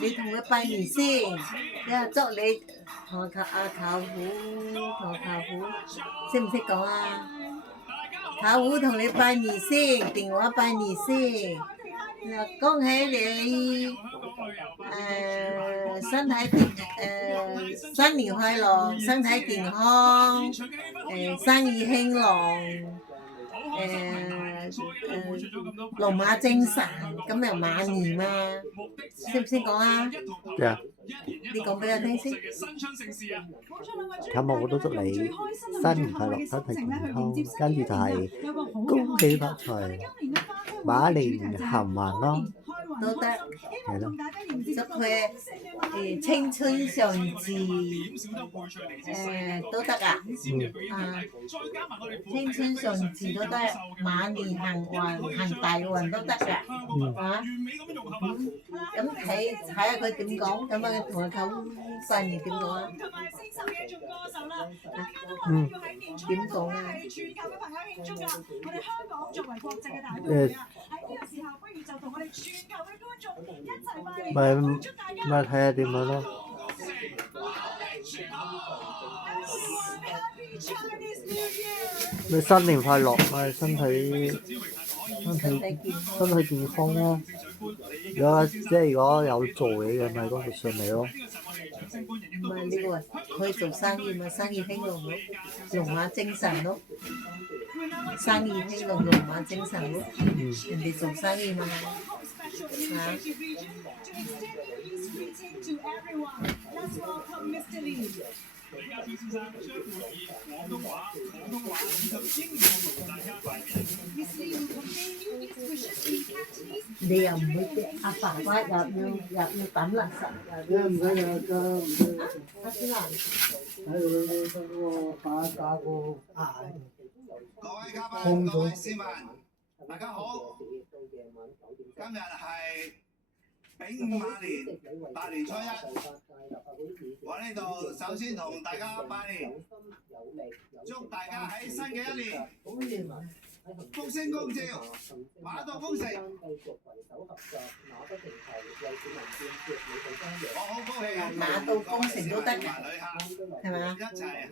你同佢拜年先，你話祝你同舅父，識唔識講啊？舅父同你拜年先，電話拜年先，恭喜你新年快樂，身體健康，生意興隆，龍馬精神，今日馬年嘛，識唔識講啊？對啊，你講俾我聽先。咁我都祝你新年快樂，身體健康，跟住就係恭喜發財，馬年行運咯，都得，係咯。祝佢青春常駐，都得啊，青春常駐都得，馬年行運行大運都得㗎，咁睇下佢點講，咁啊同佢舅拜年點講啊？點講啊？咪睇下點樣咯。你新年快樂，咪身體健康咯。如果有做嘢嘅咪工作順利咯。唔係呢個可以做生意咪生意興隆咯，龍馬精神咯，生意興隆龍馬精神咯，人哋做生意嘛李家超先生將會以廣東話以及英語同大家拜年。你又唔會阿爸爸又要抌垃圾又唔使㗎，唔使。阿小蘭，喺度嗰個把架個牙。各位嘉賓、各位市民，大家好！今日係丙午馬年，大年初一，我呢度首先同大家拜年，祝大家喺新嘅一年福星高照，馬到豐盛。我好高興馬到豐盛都得同埋旅客係嘛？一齊喺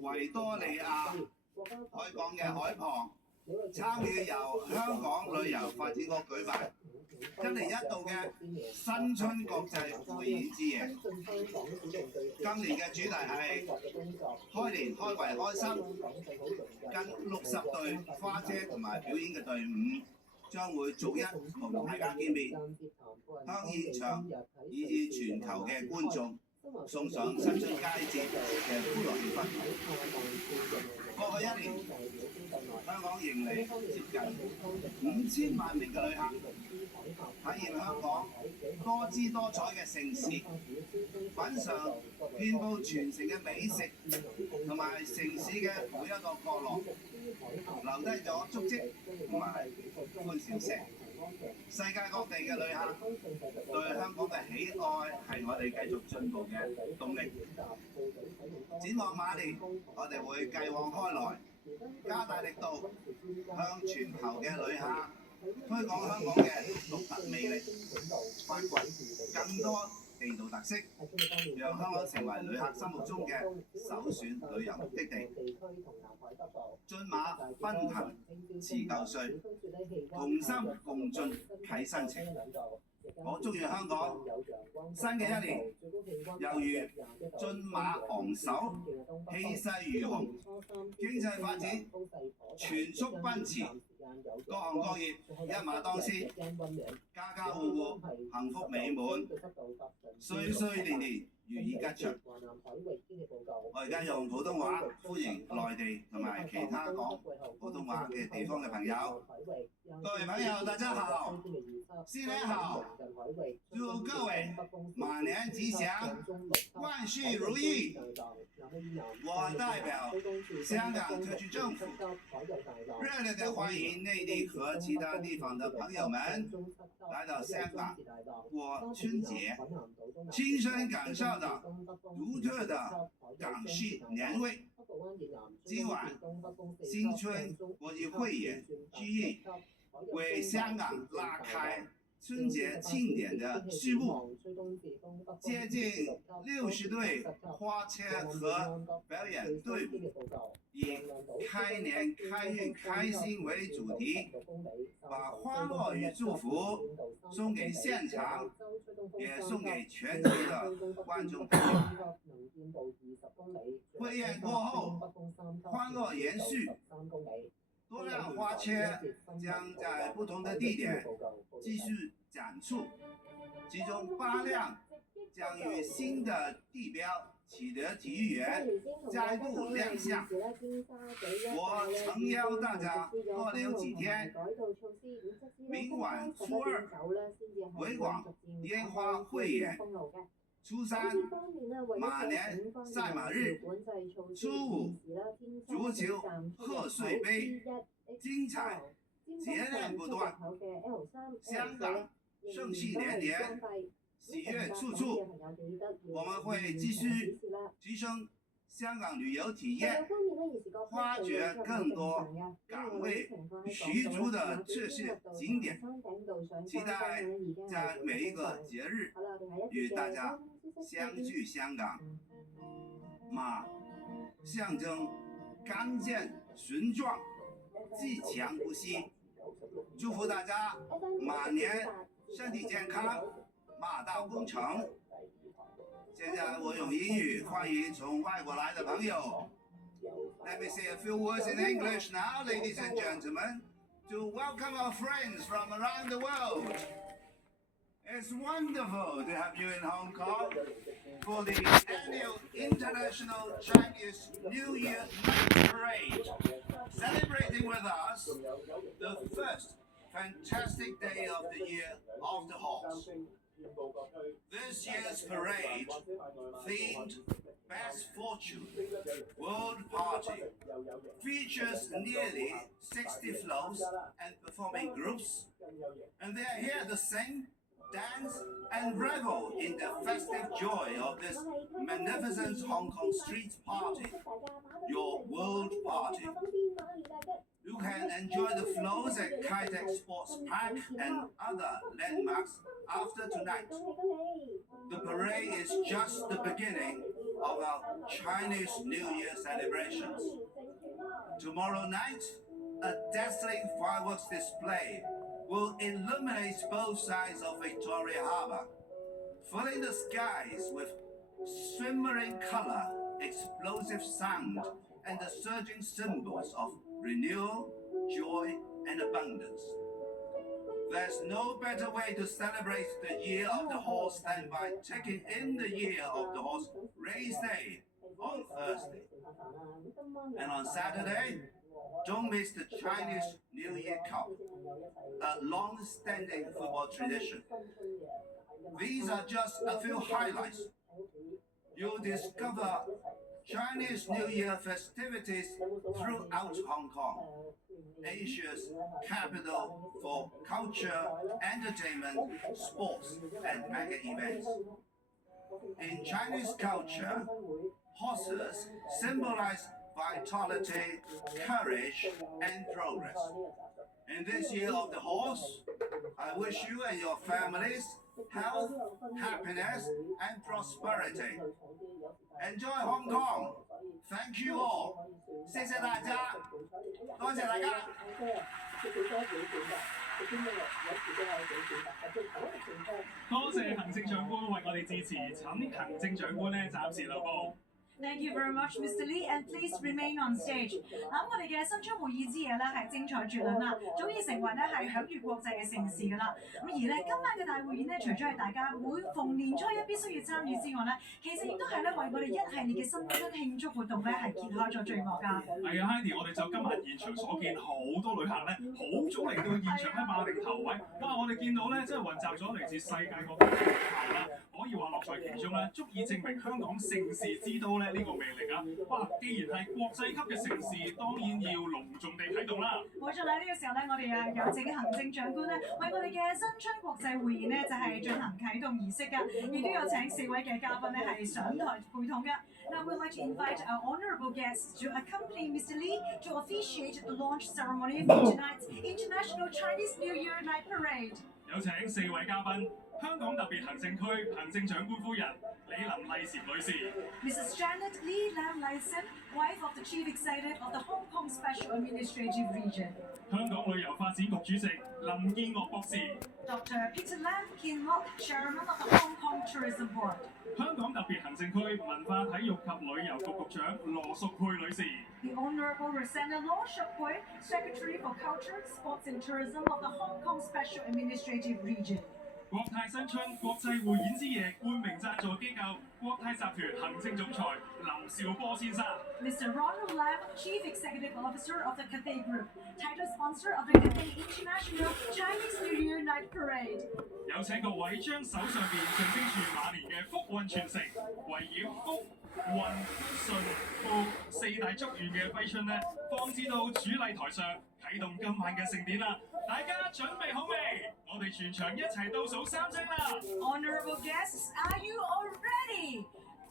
維多利亞海港嘅海旁參與由香港旅遊發展局舉辦一年一度嘅新春國際匯演之夜。今年嘅主題係開年開懷開心，近60隊花車同埋表演嘅隊伍將會逐一同大家見面，向現場以至全球嘅觀眾送上新春佳節嘅歡樂氣氛。過去一年，香港迎嚟接近5000萬名嘅旅客，體驗香港多姿多彩嘅盛事，品嚐遍佈全城嘅美食，同埋城市嘅每一個角落，留低咗足跡同埋歡笑聲。世界各地嘅旅客對香港嘅喜愛係我哋繼續進步嘅動力。展望馬年，我哋會繼往開來，加大力度向全球嘅旅客推廣香港嘅獨特魅力，發掘更多地道特色，讓香港成為旅客心目中嘅首選旅遊目的地。駿馬奔騰辭舊歲，同心共進啟新程。我祝願香港新嘅一年猶如駿馬昂首，氣勢如虹，經濟發展全速奔馳，各行各業一馬當先，家家戶戶幸福美滿，歲歲年年如意吉祥。我而家用普通話歡迎內地同埋其他講普通話嘅地方嘅朋友。各位朋友，大家好，新年好！祝各位馬年吉祥，萬事如意。我代表香港特區政府，熱烈地歡迎內地和其他地方的朋友們來到香港過春節，親身感受到獨特的港式年味。今晚新春國際匯演之夜為香港拉開春节庆典的序幕，接近60队花车和表演队伍以开年开运开心为主题，把欢乐与祝福送给现场，也送给全球的观众朋友。汇演过后，欢乐延续，多辆花车将在不同的地点继续展出，其中8辆将与新的地标启德体育园再度亮相。我诚邀大家多留几天，明晚初2维港烟花汇演，初3马年赛马日，初5足球贺岁杯，精彩接连不断。香港盛气连连，喜悦处处。我们会继续提升香港旅游体验，发掘更多港味十足的特色景点，期待在每一个节日与大家相聚香港。马象征刚健雄壮，自强不息。祝福大家马年身体健康，马到功成。现在我用英语欢迎从外国来的朋友。Let me say a few words in English now, ladies and gentlemen, to welcome our friends from around the world. It's wonderful to have you in Hong Kong for the annual International Chinese New Year Night Parade, celebrating with us the first fantastic day of the year of the horse. This year's parade, themed Best Fortune World Party, features nearly 60 floats and performing groups, and they are here to sing, dance and revel in the festive joy of this magnificent Hong Kong street party, your World Party. You can enjoy the floats at Kai Tak Sports Park and other landmarks after tonight. The parade is just the beginning of our Chinese New Year celebrations. Tomorrow night, a dazzling fireworks display will illuminate both sides of Victoria Harbour, filling the skies with shimmering colour, explosive sound, and the surging symbols of renewal, joy, and abundance. There's no better way to celebrate the Year of the Horse than by taking in the Year of the Horse race day on Thursday. And on Saturday, don't miss the Chinese New Year Cup, a long-standing football tradition. These are just a few highlights. You'll discover Chinese New Year festivities throughout Hong Kong, Asia's capital for culture, entertainment, sports, and mega events. In Chinese culture, horses symbolize vitality, courage, and progress. In this Year of the Horse, I wish you and your families health, happiness, and prosperity. Enjoy Hong Kong. Thank you all. 謝謝大家，多謝大家。多謝行政長官為我哋致辭，請行政長官咧暫時留步。Thank you very much, Mr. Lee, and please remain on stage. 咁我哋嘅新春會議之夜咧係精彩絕倫啦，早已成為咧係享譽國際嘅盛事㗎啦。咁而咧今晚嘅大會演咧，除咗係大家每逢年初一必須要參與之外咧，其實亦都係咧為我哋一系列嘅新春慶祝活動咧係揭開咗序幕㗎。係啊，Heidi，我哋就今日現場所見好多旅客咧，好早嚟到現場咧霸定頭位。哇！我哋見到咧，真係雲集咗嚟自世界各地嘅旅客啦，可以話樂在其中咧，足以證明香港盛事之都咧呢個魅力啊！哇！既然係國際級嘅盛事，當然要隆重地啟動啦。冇錯啦，呢個時候咧，我哋有請行政長官咧為我哋嘅新春國際匯演咧就係進行啟動儀式㗎，亦都有請4位嘅嘉賓咧係上台陪同㗎。Now we'd like to invite our honourable guests to accompany Mr. Lee to officiate the launch ceremony for tonight's International Chinese New Year Night Parade. 有有請4位嘉賓，香港特別行政區行政長官夫人李林麗嬋女士。Mrs. Janet Lee Lam Lyson, wife of the Chief Executive of the Hong Kong Special Administrative Region. 香港旅遊發展局主席林建岳博士。Dr. Peter Lam Kin Mok, Chairman of the Hong Kong Tourism Board. 香港特別行政區文化體育及旅遊局局長羅淑佩女士。The Honourable Rosanna Law Shuk-hui, Secretary for Culture, Sports and Tourism of the Hong Kong Special Administrative Region. 國泰新春國際匯演之夜冠名贊助機構國泰集團行政總裁林兆波先生。Mr. Ronald Lam, Chief Executive Officer of the Cathay Group, title sponsor of the Cathay International Chinese New Year Night Parade. 有請各位將手上邊象徵住馬年嘅福運傳承，圍繞福、運、順、富4大祝願嘅揮春呢，放置到主禮台上，啟動今晚嘅盛典啦！大家準備好未？我哋全場一齊倒數3聲啦 Honourable guests, are you all ready?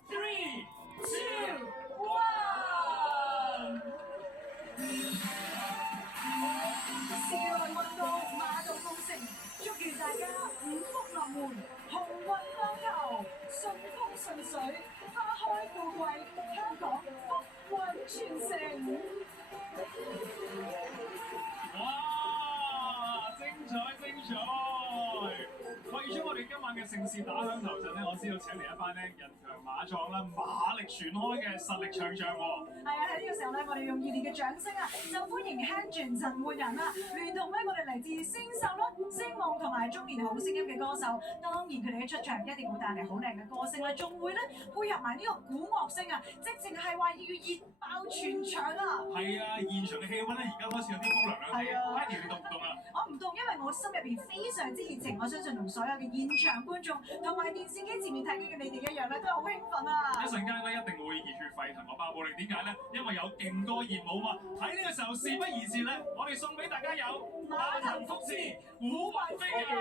！3、2, 1. 時來運到，馬到功成，祝願大家五福臨門，鴻運當頭，順風順水，花開富貴，香港福運傳承。哇！精彩精彩！為咗我哋今晚嘅盛事打響頭陣咧，我知道請嚟一班咧人強馬壯啦、馬力全開嘅實力唱將喎。係啊，喺呢個時候咧，我哋用熱烈嘅掌聲啊，就歡迎 Hanjin 陳奐仁啊，聯同咧我哋嚟自星秀啦、星夢同埋中年好聲音嘅歌手，當然佢哋嘅出場一定會帶嚟好靚嘅歌聲啦，仲會咧配合埋呢個鼓樂聲啊，直情係話要熱爆全場啊！係啊，現場嘅氣温咧而家開始有啲風涼涼地。Patty 你凍唔凍啊？我唔凍，因為我心入邊非常之熱情，我相信同所有嘅現場觀眾同埋電視機前面睇緊嘅你哋一樣咧，都係好興奮啊！一陣間咧一定會熱血沸騰個爆布你，點解咧？因為有勁歌熱舞嘛！喺呢個時候事不宜遲咧，我哋送俾大家有馬騰福馳虎魂飛啊！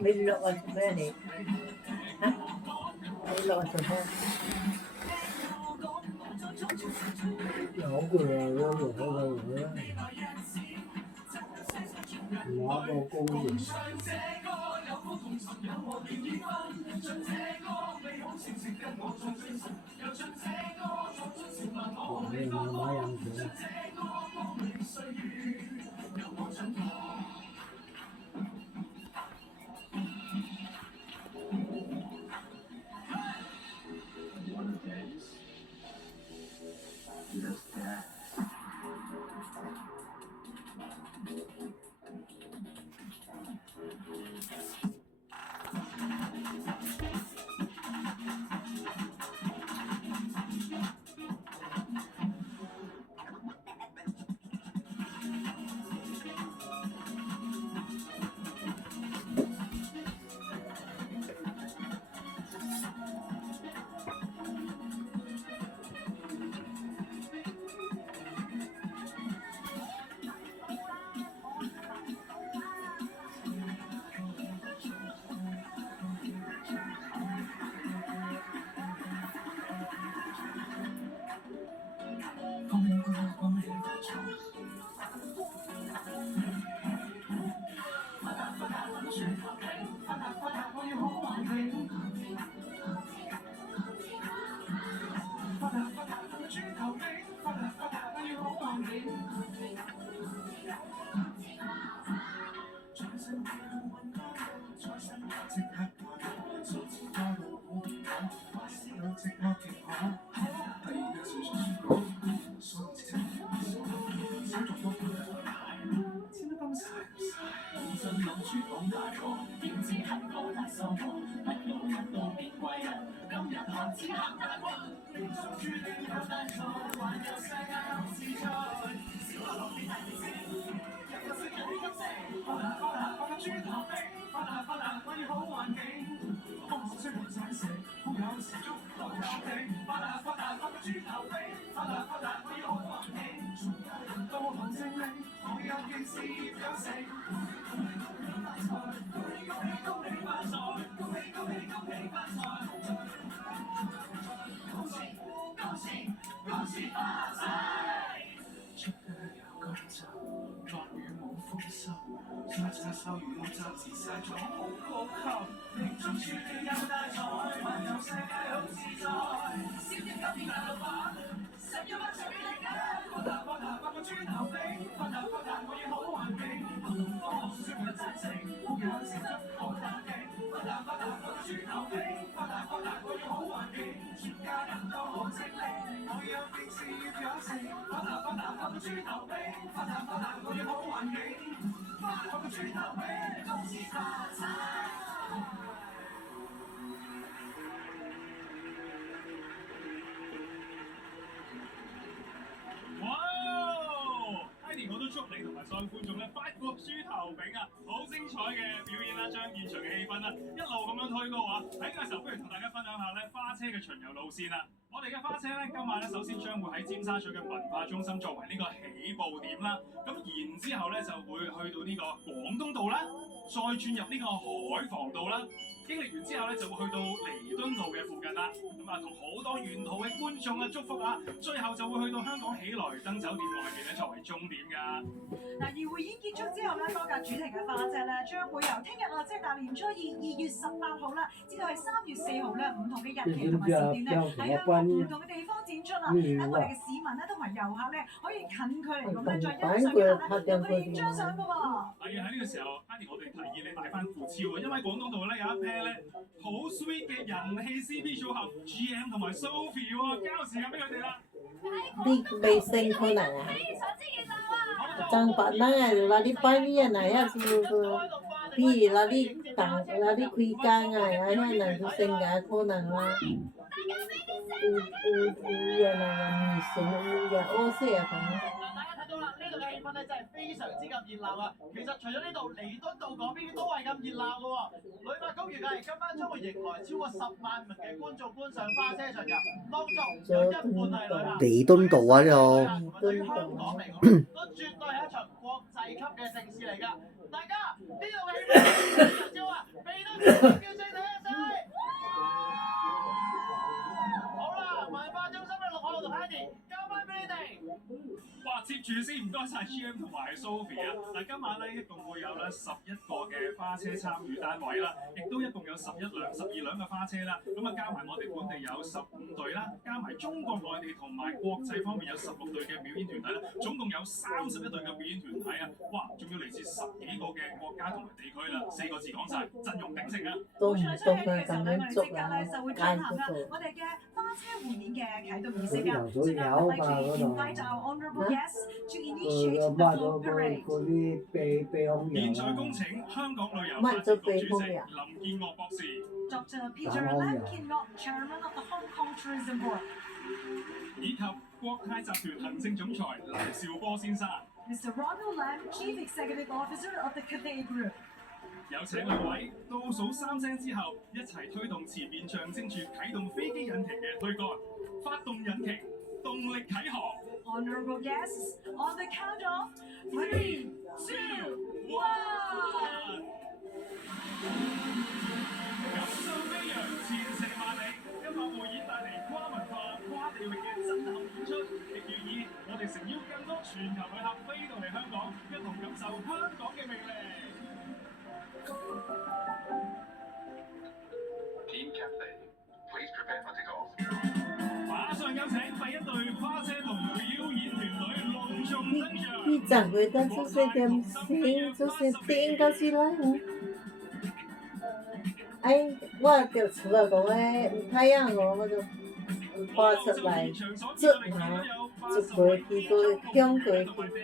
你落嚟做咩你？嚇？你落嚟做咩？有個人有個人拿到公園。你唔買人權。哇 ！Heidi 我都祝你同埋所有觀眾咧發個豬頭餅啊！好精彩嘅表演啦，將現場嘅氣氛啦一路咁樣推高啊！喺呢個時候，不如同大家分享下咧花車嘅巡遊路線啦。我哋嘅花車咧，今晚咧首先將會喺尖沙咀嘅文化中心作為呢個起步點啦。咁然之後咧就會去到呢個廣東道啦，再轉入呢個海防道啦。經歷完之後咧，就會去到彌敦道嘅附近啦。咁啊，同好多沿途嘅觀眾啊祝福啊，最後就會去到香港喜來登酒店外邊咧作為終點㗎。嗱，而匯演結束之後咧，多架主題嘅花車咧，將會由聽日啊，即係大年初二2月18號啦，至到係3月4號咧，唔同嘅日期同埋時段咧，喺香港唔同嘅地方展出啦。等我哋嘅市民咧同埋遊客咧，可以近距離咁樣再欣賞一下咧，同佢哋影張相㗎喎。係啊，喺呢個時候 ，Andy 我哋提議你帶翻副超啊，因為廣東道咧有一 pair 咧好 sweet 嘅人氣 CP 組合 GM 同埋 Sophie 喎，交時間俾佢哋啦。你未升可能啊？張白燈啊，嗱啲拜年啊，一次個，譬如嗱啲當嗱啲開工啊，有啲人就升嘅可能啦。有人啊，未升嘅屙死啊咁。呢度嘅氣氛咧真係非常之咁熱鬧啊！其實除咗呢度，彌敦道嗰邊都係咁熱鬧嘅喎。旅發局預計今晚將會迎來超過10萬名嘅觀眾觀賞花車巡遊，當中有一半係旅客。彌敦道啊呢度。對於香港嚟講，都絕對係一場國際級嘅盛事嚟㗎。大家呢度嘅氣氛非常之好啊！俾多啲叫聲睇一睇。好啦，文化中心嘅陸浩同 Andy 交翻俾你哋。哇！接住先，唔該晒 GM 同埋 Sophie 啊！嗱，今晚咧一共會有咧11個嘅花車參與單位啦，亦都一共有12輛嘅花車啦。咁啊，加埋我哋本地有15隊啦，加埋中國內地同埋國際方面有16隊嘅表演團體啦，總共有31隊嘅表演團體啊！哇，仲要嚟自10幾個嘅國家同埋地區啦，4個字講晒，陣容鼎盛啊！都唔懂佢咁樣捉啊，就會進行啦，我哋嘅花車匯演嘅啟動儀式㗎。So now I'd like to invite our honourable guests to initiate the float parade. 現在恭請香港旅遊發展局主席林建岳博士。Dr. Peter Lam Kin-Ngok, Chairman of the Hong Kong Tourism Board. 以及國泰集團行政總裁劉兆波先生。Mr. Ronald Lam, Chief Executive Officer of the Cathay Group. 有請兩位倒數3聲之後，一齊推動前面象徵住啟動飛機引擎嘅推杆，發動引擎，動力啟航。Honourable guests, on the count of 3, 2, 1。感受飛揚，前程萬里。今晚匯演帶嚟跨文化、跨地域嘅震撼演出，亦願意我哋誠邀更多全球旅客飛到嚟香港，一同感受香港嘅魅力。Team Cathay, please prepare for takeoff. 馬上有請第一隊花車同表演團隊隆重登場。你長輩但就是點先，就是點到起來啊！哎，我就除了講誒太陽我就。拖出嚟，捽下，捽過去個香過去。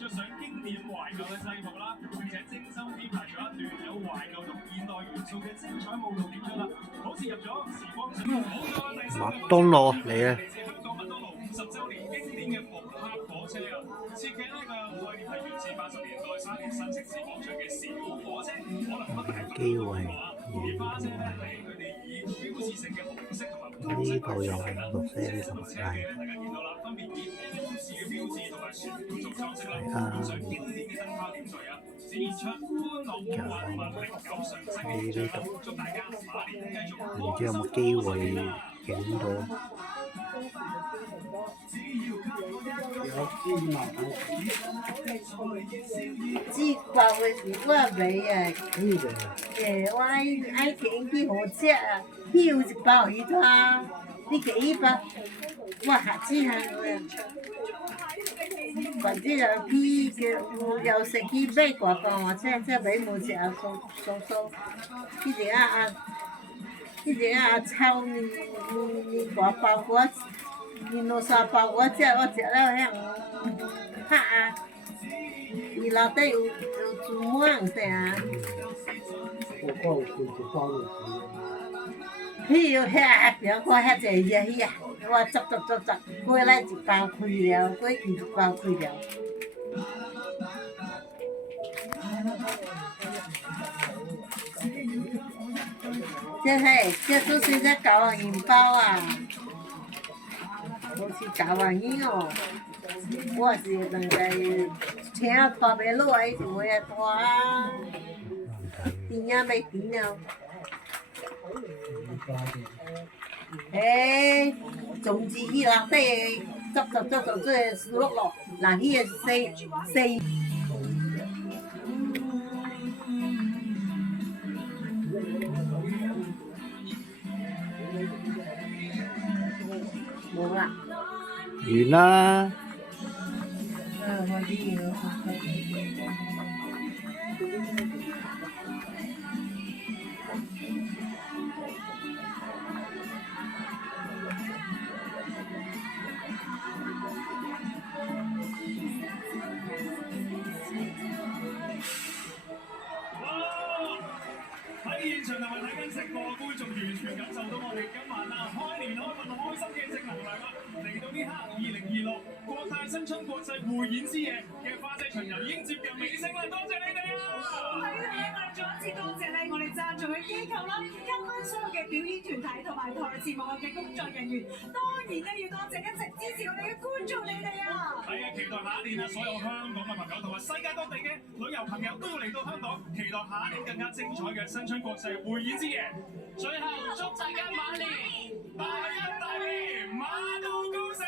着上經典懷舊嘅制服啦，並且精心編排咗一段有懷舊同現代元素嘅精彩舞蹈演出啦，好似入咗時光隧道。冇錯啦，第三麥當勞嚟啊！嚟自香港麥當勞50週年經典嘅復刻火車啊！設計呢個概念係源自80年代沙田新城市廣場嘅小火車，可能不係機會而花車咧係佢哋以標誌性嘅紅色同埋唔同色呢度有大家綠色呢同埋見到啦，分別以 M 字嘅標誌同埋旋盤做裝飾啦，配上經典嘅燈泡點綴啊，展現出歡樂滿懷同埋歷久常新嘅氣象。祝大家馬年繼續唔知有冇機會影到？煮包嘅是我買啊，我愛見去好食啊，有一包伊拖，你給一包，我下次行啊。反正就去有時去買大包啊，即買冇食啊，收。迄個啊炒麵大包我，麵兩三包我食了遐拍啊，伊內底有豬滿啥？我講佢就包咗迄個遐不要看遐濟嘢啊！我執，過來一包開了，過去一包開了。這都是在搞完銀包啊，我是搞完銀哦，我是兩個錢啊拖袂落來，就會來拖啊，甜啊袂甜了。總之迄內底執做落，嗱迄個細。冇啦。完啦！我啲嘢。喺現場同埋睇緊直播嘅觀眾完全感受到我哋今晚啊開年開運開心嘅正能量啊！嚟到呢刻2026國泰新春國際匯演之夜嘅花車巡遊已經接近尾聲啦，多謝你哋啊！喺度咧，我哋再一次多謝咧我哋贊助嘅機構啦，今晚所有嘅表演團體同埋台節目嘅工作人員，當然咧要多謝一直支持我哋嘅觀眾你哋啊！係啊，期待下一年啊，所有香港嘅朋友同埋世界各地嘅旅遊朋友都要嚟到香港，期待下一年更加精彩嘅新春國際匯演之夜。最後祝大家馬年大吉大利，馬到高升！